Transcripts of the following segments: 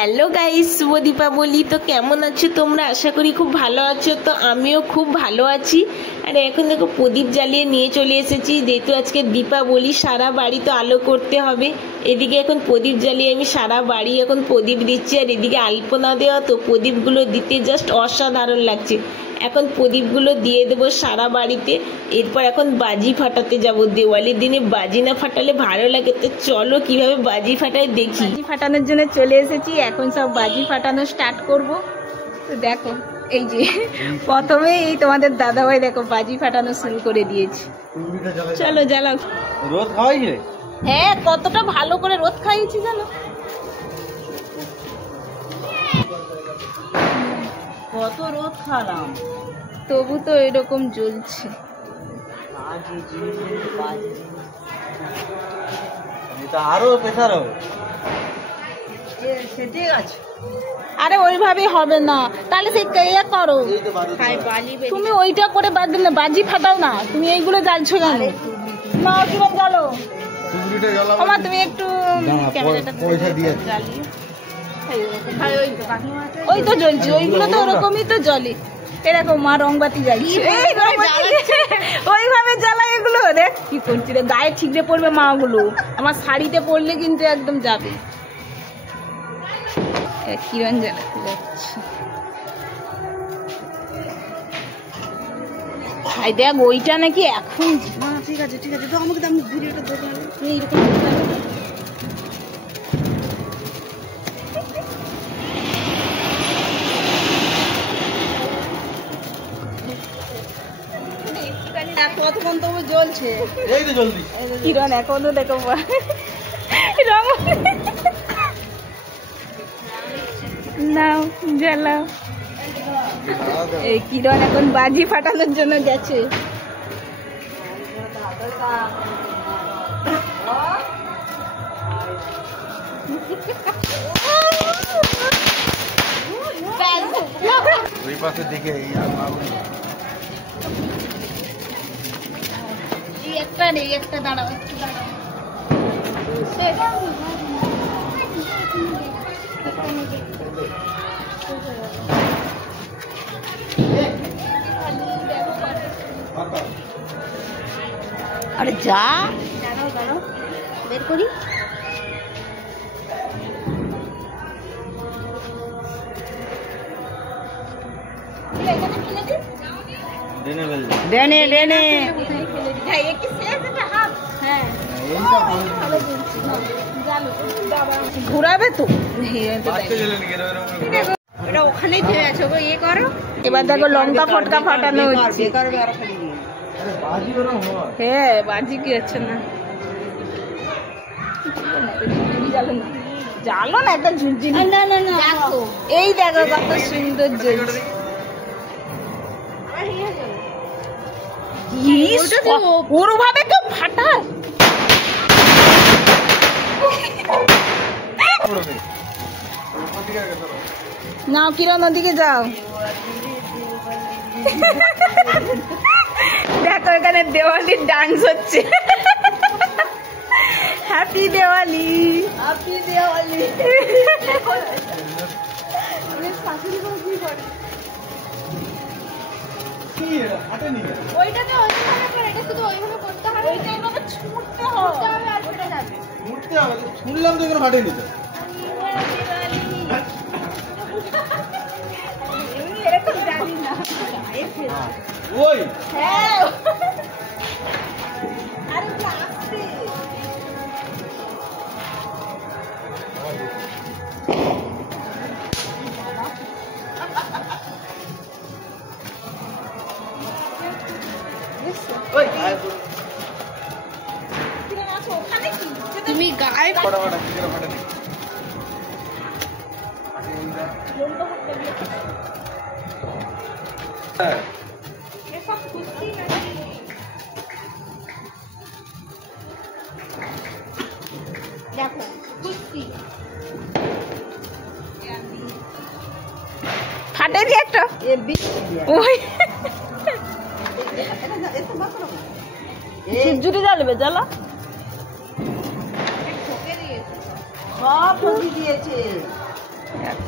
Hello guys, শুভ দীপাবলি। তো কেমন আছো তোমরা? আশা করি খুব ভালো আছো। তো আমিও খুব ভালো আছি। আর এখন দেখো প্রদীপ জ্বালিয়ে নিয়ে চলে এসেছি, যেহেতু আজকে দীপাবলি, সারা বাড়ি তো আলো করতে হবে। এদিকে এখন প্রদীপ জ্বালিয়ে আমি সারা বাড়ি এখন প্রদীপ দিচ্ছি, আর এদিকে আলপনা দেওয়া, তো প্রদীপগুলো দিতে জাস্ট অসাধারণ লাগছে। এখন প্রদীপগুলো দিয়ে দেবো সারা বাড়িতে। এরপর এখন বাজি ফাটাতে যাব। দেওয়ালির দিনে বাজি না ফাটালে ভালো লাগে। তো চলো কিভাবে বাজি ফাটায় দেখি। বাজি ফাটানোর জন্য চলে এসেছি, এখন সব বাজি ফাটানো স্টার্ট করব। তো দেখো এই যে প্রথমে এই তোমাদের দাদাভাই দেখো বাজি ফাটানো শুরু করে দিয়েছে। চলো জ্বালাও। রোদ খাওয়াইছে? হ্যাঁ, কতটা ভালো করে রোদ খাইয়েছি জানো। কত রোদ খালাম, তবু তো এরকম জ্বলছে। আরো প্রেসার হবে। আরে ওইভাবে হবে না, তাহলে সেই ইয়ে করো, তুমি ওইটা করে বাদ দিন না, বাজি ফাটাও না। তুমি এইগুলো জ্বালছো কেন? না কিরম জ্বালো আমা, তুমি একটু ক্যামেরাটা জ্বালিয়ে। ওই তো জ্বলছে, ওইগুলো তো ওরকমই তো জ্বলে। এরকম মা রংবাতি জ্বালিয়ে ওইভাবে জ্বালায় এগুলো। দেখ কি করছি রে, গায়ে ঠিকরে পড়বে মা ওগুলো, আমার শাড়িতে পড়লে কিন্তু একদম যাবে। কিরণ জ্বালাতে যাচ্ছি। ভাই দেখ ওইটা নাকি এখন। ঠিক আছে ঠিক আছে, তো আমাকে আমি ভিডিওটা দেখে তুমি এরকম কতক্ষণ তবু জ্বলছে। এই তো জলদি কিরণ এখনো দেখো নাও জ্বালাও। এই কিরণ এখন বাজি ফাটানোর জন্য গেছে। ওই পাশে দেখে একটা নেই, একটা দাঁড়াও, একটু দাঁড়াও। আরে যা বের করি। ডেনে ডেনে ঘুরাবে তো ওখানেই থেমে আছে, ইয়ে করো। এবার দেখো লঙ্কা ফটকা ফাটানো হচ্ছে। হ্যাঁ বাজি কি হচ্ছে না, জ্বালো না একটা ঝুলঝি। এই দেখো কত সুন্দর জ্বলছে। ওরভাবে কেউ ফাটায়? নাও কিরণ ওদিকে যাও। দেখো এখানে দেওয়ালির ডান্স হচ্ছে। Happy Diwali, happy Diwali. ওইটাকে ওইভাবে করে, এটা শুধু ওইভাবে করতে হবে, ওইটা এইভাবে ছুঁড়তে হবে, আর ফেটে যাবে। ছুটতে হবে, শুনলাম তো এখানে ফাটেনি তো। এরকম জানি না। ওই হ্যাঁ আরে আসছে। তুমি গায়ে ফাটাফাটা কি করে ফাটেনি? হ্যাঁ দেখো খুশি ফাটে যে একটা ওই ঝুড়ি জ্বালবে, জ্বালা। সব ঠকি দিয়েছে।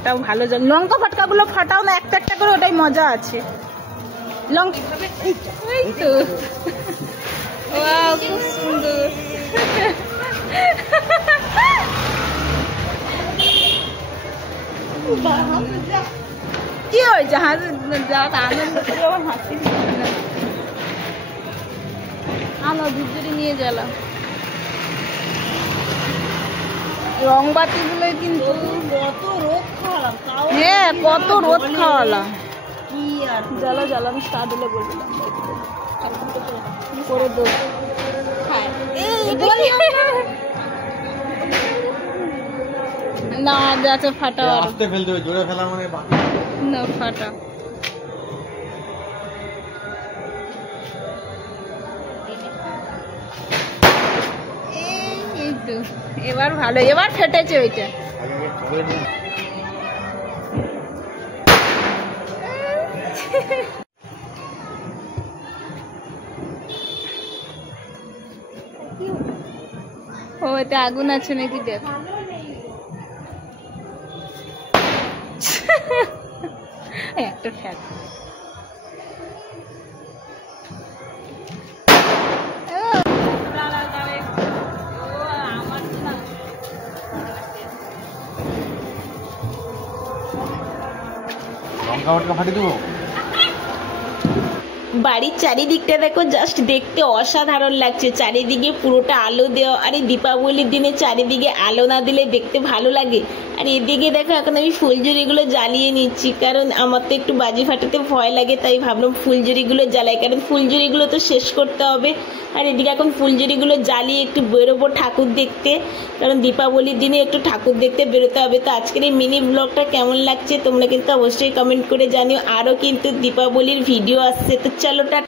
একটা ভালো জাল। লঙ্কা ফাটকাগুলো ফাটাও না একটা একটা করে, ওটাই মজা আছে। লঙ্কা এই তো ওয়াও, খুব সুন্দর। কি হয়েছে? হাসি আনন্দ করে আমার হাসি আলো ধূপঝুড়ি নিয়ে গেলাম। রং বাতি গুলো কিন্তু কত রোদ খাওয়ালাম, হ্যাঁ কত রোদ খাওয়ালাম। কি আর জ্বালা জ্বালা আমি স্টার্ট হলে বললাম করে দেবো। না যাচ্ছে ফাটা, আস্তে ফেলতে হবে, জোরে ফেলা মানে বাকি। না ফাটা। এই তো এবার ভালো, এবার ফেটেছে ওইটা। ও এতে আগুন আছে নাকি দেখ। একটা ফ্যাট লঙ্কা ফটকা ফাটিয়ে দেবো। বাড়ির চারিদিকটা দেখো, জাস্ট দেখতে অসাধারণ লাগছে। চারিদিকে পুরোটা আলো দেওয়া, আর এই দীপাবলির দিনে চারিদিকে আলো না দিলে দেখতে ভালো লাগে। আর এদিকে দেখো এখন আমি ফুলঝুরিগুলো জ্বালিয়ে নিচ্ছি, কারণ আমার তো একটু বাজি ফাটাতে ভয় লাগে, তাই ভাবলাম ফুলঝুরিগুলো জ্বালাই, কারণ ফুলঝুরিগুলো তো শেষ করতে হবে। আর এদিকে এখন ফুলঝুরিগুলো জ্বালিয়ে একটু বেরোবো ঠাকুর দেখতে, কারণ দীপাবলির দিনে একটু ঠাকুর দেখতে বেরোতে হবে। তো আজকের এই মিনি ব্লগটা কেমন লাগছে তোমরা কিন্তু অবশ্যই কমেন্ট করে জানিও। আরও কিন্তু দীপাবলির ভিডিও আসছে, তো চলো টাটা।